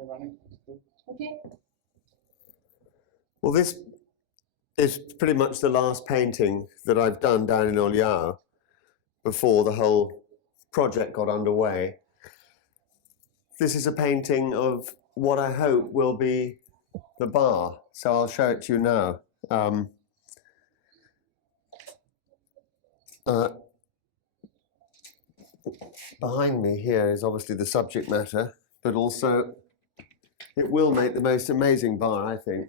Go running. Okay. Well, this is pretty much the last painting that I've done down in Olhão before the whole project got underway. This is a painting of what I hope will be the bar, so I'll show it to you now. Behind me here is obviously the subject matter, but also it will make the most amazing bar, I think.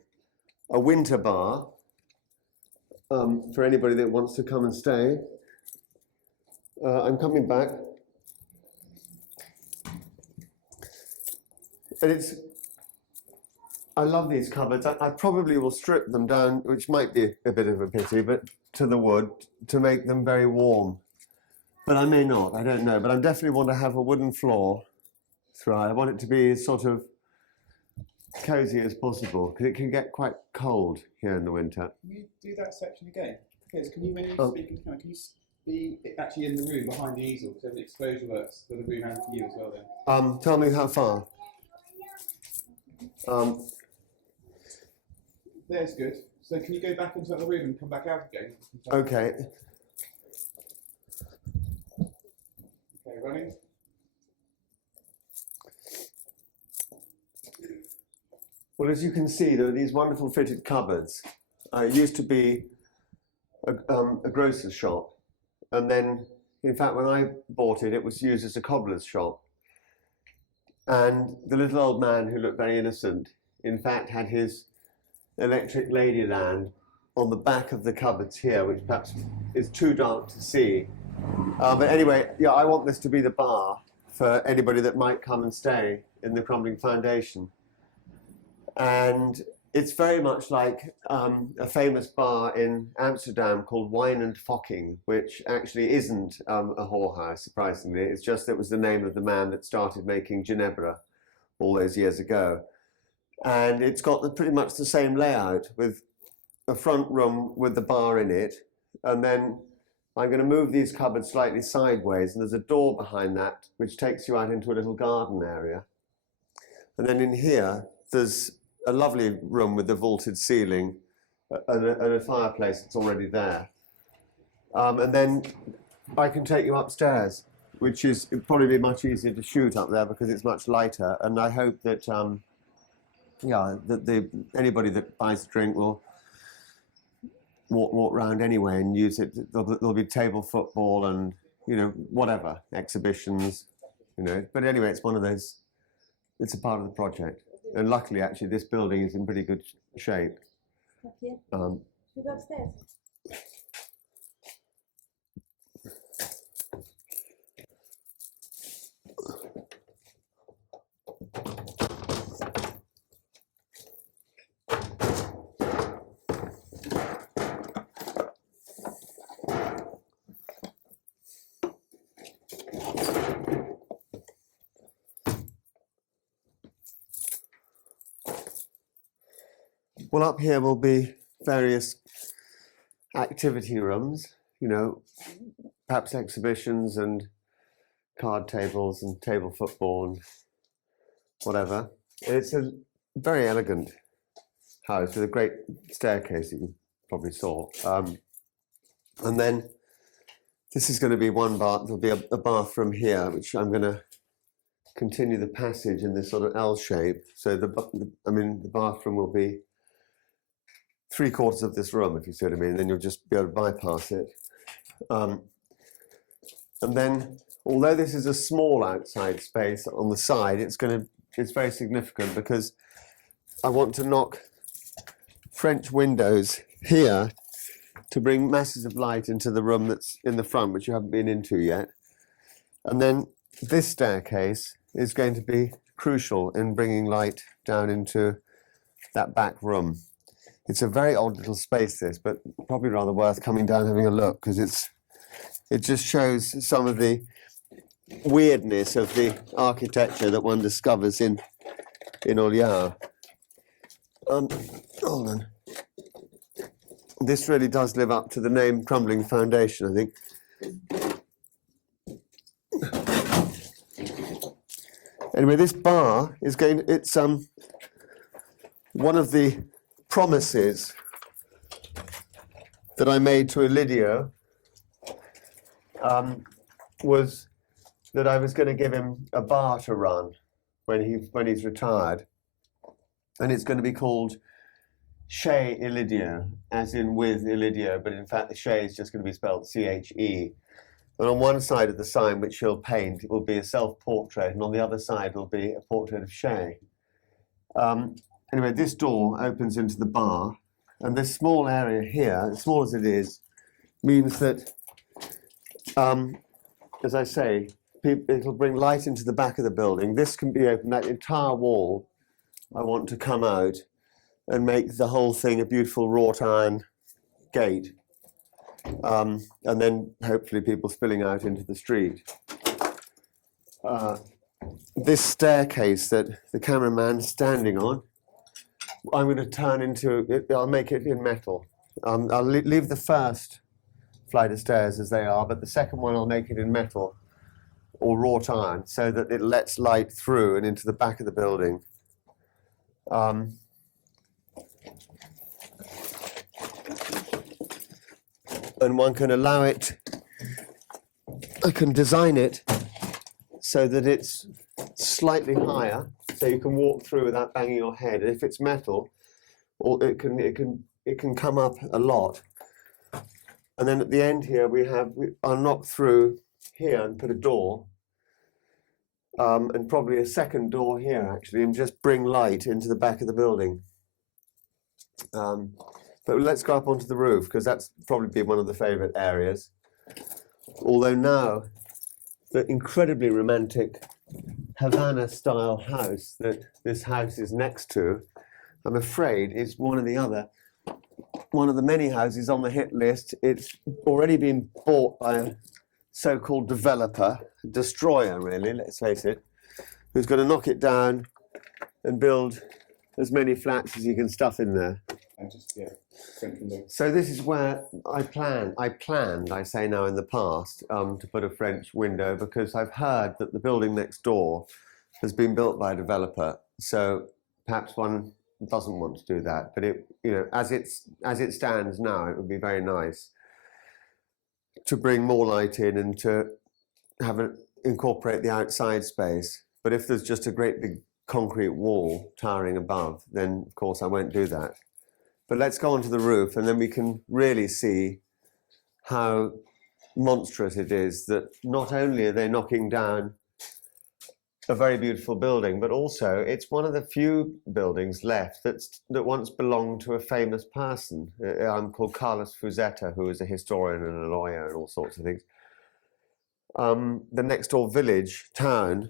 A winter bar for anybody that wants to come and stay. I'm coming back. And I love these cupboards. I probably will strip them down, which might be a bit of a pity, but to the wood to make them very warm. But I may not, I don't know. But I definitely want to have a wooden floor throughout. I want it to be as sort of cozy as possible, because it can get quite cold here in the winter. Can you do that section again? Piers, can you, when you speak into camera, can you be actually in the room behind the easel, so the exposure works for the room and for you as well then? Tell me how far. There's good. So can you go back into the room and come back out again? Okay. Okay, running. Well, as you can see, there are these wonderful fitted cupboards. It used to be a grocer's shop, and then, in fact, when I bought it, it was used as a cobbler's shop. And the little old man who looked very innocent, in fact, had his electric ladyland on the back of the cupboards here, which perhaps is too dark to see. But anyway, yeah, I want this to be the bar for anybody that might come and stay in the Crumbling Foundation. And it's very much like a famous bar in Amsterdam called Wine and Focking, which actually isn't a whorehouse, surprisingly. It's just that it was the name of the man that started making Ginebra all those years ago. And it's got pretty much the same layout, with a front room with the bar in it. And then I'm going to move these cupboards slightly sideways, and there's a door behind that which takes you out into a little garden area. And then in here, there's a lovely room with a vaulted ceiling and a fireplace that's already there. And then I can take you upstairs, which is probably be much easier to shoot up there because it's much lighter. And I hope that, anybody that buys a drink will walk around anyway and use it. There'll be table football and, whatever, exhibitions, But anyway, it's one of those, it's a part of the project. And luckily, actually, this building is in pretty good shape. Okay. Should we go upstairs? Well, up here will be various activity rooms, perhaps exhibitions and card tables and table football and whatever. It's a very elegant house with a great staircase that you probably saw. And then this is going to be one bath. There'll be a bathroom here, which I'm going to continue the passage in this sort of L shape. So the bathroom will be 3/4 of this room, if you see what I mean. Then you'll just be able to bypass it. And then, although this is a small outside space on the side, it's very significant because I want to knock French windows here to bring masses of light into the room that's in the front, which you haven't been into yet. And then this staircase is going to be crucial in bringing light down into that back room. It's a very odd little space, this, but probably rather worth coming down and having a look, because it just shows some of the weirdness of the architecture that one discovers in Olhão. Hold on. This really does live up to the name Crumbling Foundation, I think. Anyway, this bar is going. It's one of the promises that I made to Elidio was that I was going to give him a bar to run when he's retired, and it's going to be called Chez Elidio, as in with Elidio, but in fact the Chez is just going to be spelled C-H-E. And on one side of the sign, which he'll paint, it will be a self-portrait, and on the other side will be a portrait of Chez. Anyway, this door opens into the bar, and this small area here, as small as it is, means that, as I say, it'll bring light into the back of the building. This can be open, that entire wall I want to come out and make the whole thing a beautiful wrought iron gate. And then hopefully people spilling out into the street. This staircase that the cameraman's standing on, I'm going to turn into, I'll make it in metal. I'll leave the first flight of stairs as they are, but the second one I'll make it in metal or wrought iron so that it lets light through and into the back of the building. And one can allow it, I can design it so that it's slightly higher, so you can walk through without banging your head. If it's metal, or it can come up a lot. And then at the end here I'll knock through here and put a door, and probably a second door here actually, and just bring light into the back of the building. But let's go up onto the roof, because that's probably be one of the favourite areas. Although now, the incredibly romantic Havana-style house that this house is next to, I'm afraid is one of the many houses on the hit list. It's already been bought by a so-called developer, destroyer really, let's face it, who's going to knock it down and build as many flats as he can stuff in there. So this is where I planned, I say now in the past, to put a French window, because I've heard that the building next door has been built by a developer. So perhaps one doesn't want to do that, but it, as it stands now, it would be very nice to bring more light in and to incorporate the outside space. But if there's just a great big concrete wall towering above, then of course I won't do that. But let's go onto the roof, and then we can really see how monstrous it is that not only are they knocking down a very beautiful building, but also it's one of the few buildings left that once belonged to a famous person. Called Carlos Fuzeta, who is a historian and a lawyer and all sorts of things. The next door village, town,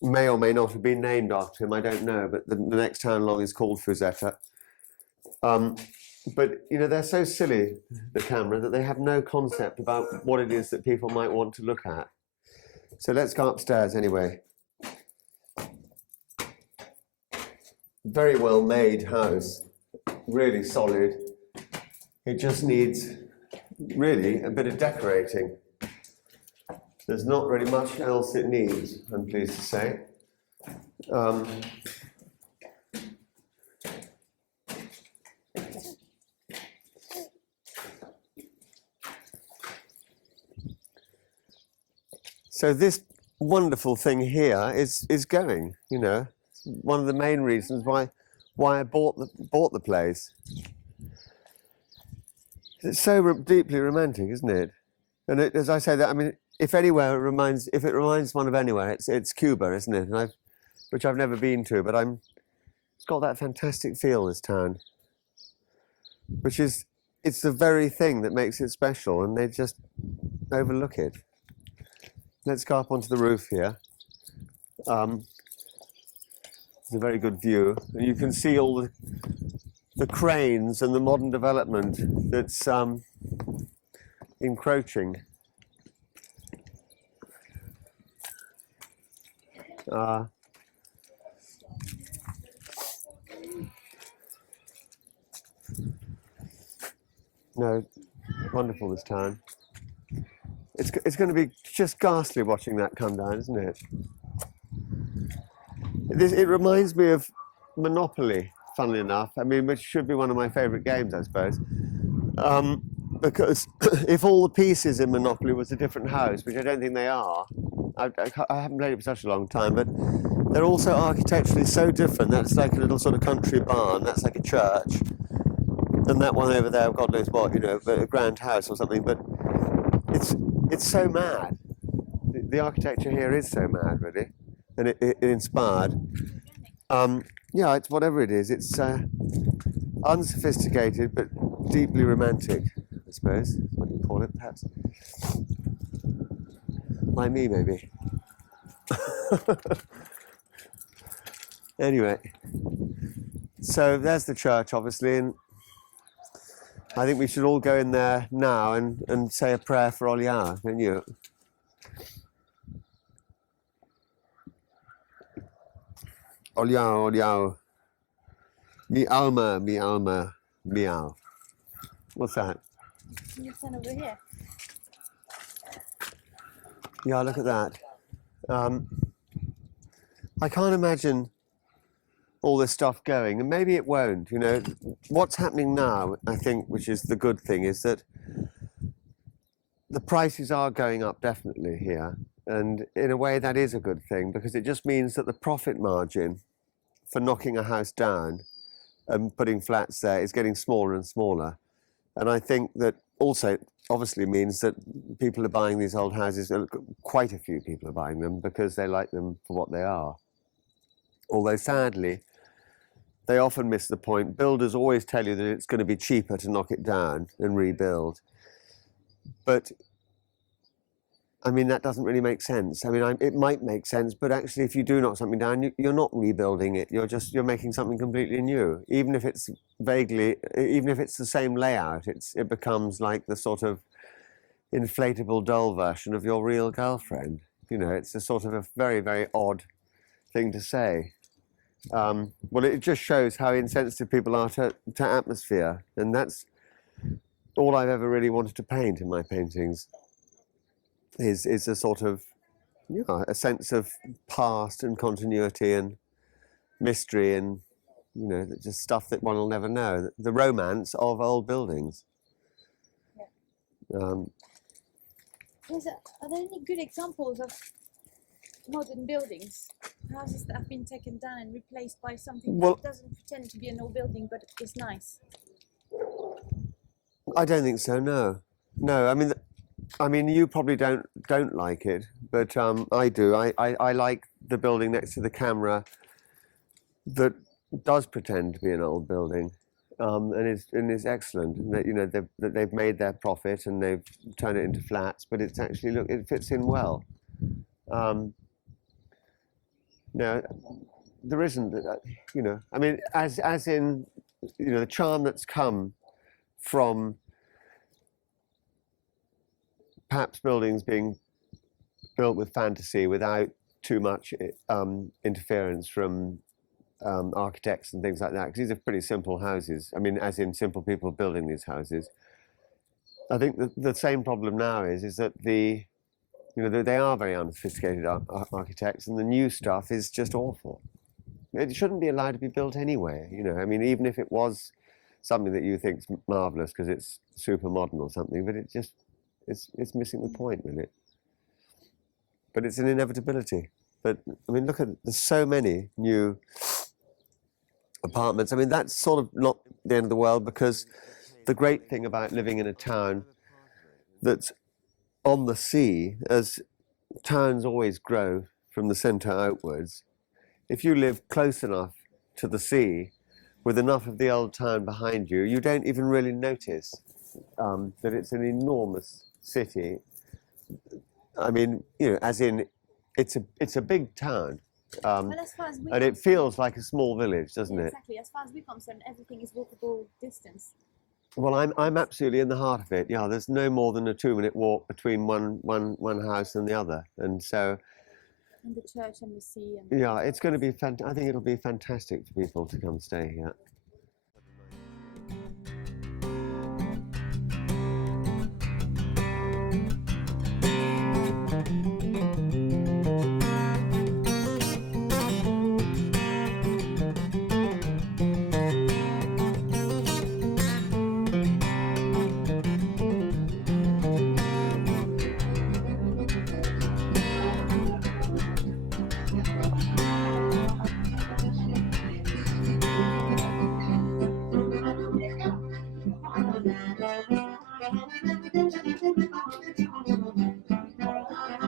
may or may not have been named after him, I don't know, but the next town along is called Fuzeta. But they're so silly, the camera, that they have no concept about what it is that people might want to look at. So let's go upstairs anyway. Very well made house, really solid. It just needs really a bit of decorating. There's not really much else it needs, I'm pleased to say. So this wonderful thing here is going, one of the main reasons why I bought the place. It's so deeply romantic, isn't it? And as I say that, I mean, if it reminds one of anywhere, it's Cuba, isn't it? And which I've never been to, but it's got that fantastic feel, this town, it's the very thing that makes it special, and they just overlook it. Let's go up onto the roof here. It's a very good view. And you can see all the cranes and the modern development that's encroaching. No, wonderful, this town. It's going to be just ghastly watching that come down, isn't it? it reminds me of Monopoly, funnily enough. I mean, which should be one of my favourite games, I suppose. Because if all the pieces in Monopoly was a different house, which I don't think they are, I haven't played it for such a long time, but they're also architecturally so different. That's like a little sort of country barn, that's like a church. And that one over there, God knows what, you know, a grand house or something, but it's so mad. The architecture here is so mad, really, and it inspired. Yeah, it's whatever it is. It's unsophisticated but deeply romantic, I suppose. That's what you call it, perhaps. Like me, maybe. Anyway, so there's the church, obviously, and I think we should all go in there now and say a prayer for Olhão, don't you? Olhão, Olhão. Mi alma, miau. What's that? You stand over here. Yeah, look at that. I can't imagine all this stuff going, and maybe it won't, you know. What's happening now, I think, which is the good thing, is that the prices are going up definitely here, and in a way that is a good thing, because it just means that the profit margin for knocking a house down and putting flats there is getting smaller and smaller. And I think that also obviously means that people are buying these old houses, quite a few people are buying them because they like them for what they are. Although sadly, they often miss the point. Builders always tell you that it's going to be cheaper to knock it down and rebuild. But I mean, that doesn't really make sense. I mean, it might make sense, but actually if you do knock something down, you're not rebuilding it. You're making something completely new. Even if it's even if it's the same layout, it becomes like the sort of inflatable doll version of your real girlfriend. You know, it's a sort of a very, very odd thing to say. Well, it just shows how insensitive people are to atmosphere, and that's all I've ever really wanted to paint in my paintings. Is a sort of, yeah, a sense of past and continuity and mystery and, you know, just stuff that one will never know. The romance of old buildings. Yeah. Are there any good examples of modern buildings? Houses that have been taken down and replaced by something that doesn't pretend to be an old building but is nice? I don't think so, no. No, I mean, you probably don't like it, but I do. I like the building next to the camera that does pretend to be an old building, and is excellent. And that, you know, they've made their profit and they've turned it into flats, but it's actually, look, it fits in well. No, there isn't. You know, I mean, as in, you know, the charm that's come from perhaps buildings being built with fantasy without too much interference from architects and things like that, because these are pretty simple houses. I mean, as in simple people building these houses. I think the same problem now is that you know, they are very unsophisticated architects, and the new stuff is just awful. It shouldn't be allowed to be built anyway. You know, I mean, even if it was something that you think's marvelous because it's super modern or something, but it just it's missing the point, really. But it's an inevitability. But I mean, look at, there's so many new apartments. I mean, that's sort of not the end of the world, because the great thing about living in a town that's on the sea, as towns always grow from the centre outwards, if you live close enough to the sea with enough of the old town behind you, you don't even really notice that it's an enormous city. I mean, you know, as in, it's a big town, Well, as far as we and it feels like a small village, doesn't it? Exactly. As far as we're concerned, everything is walkable distance. Well, I'm absolutely in the heart of it. Yeah, there's no more than a 2-minute walk between one house and the other, and so. And the church and the sea. And yeah, it's going to be I think it'll be fantastic for people to come stay here.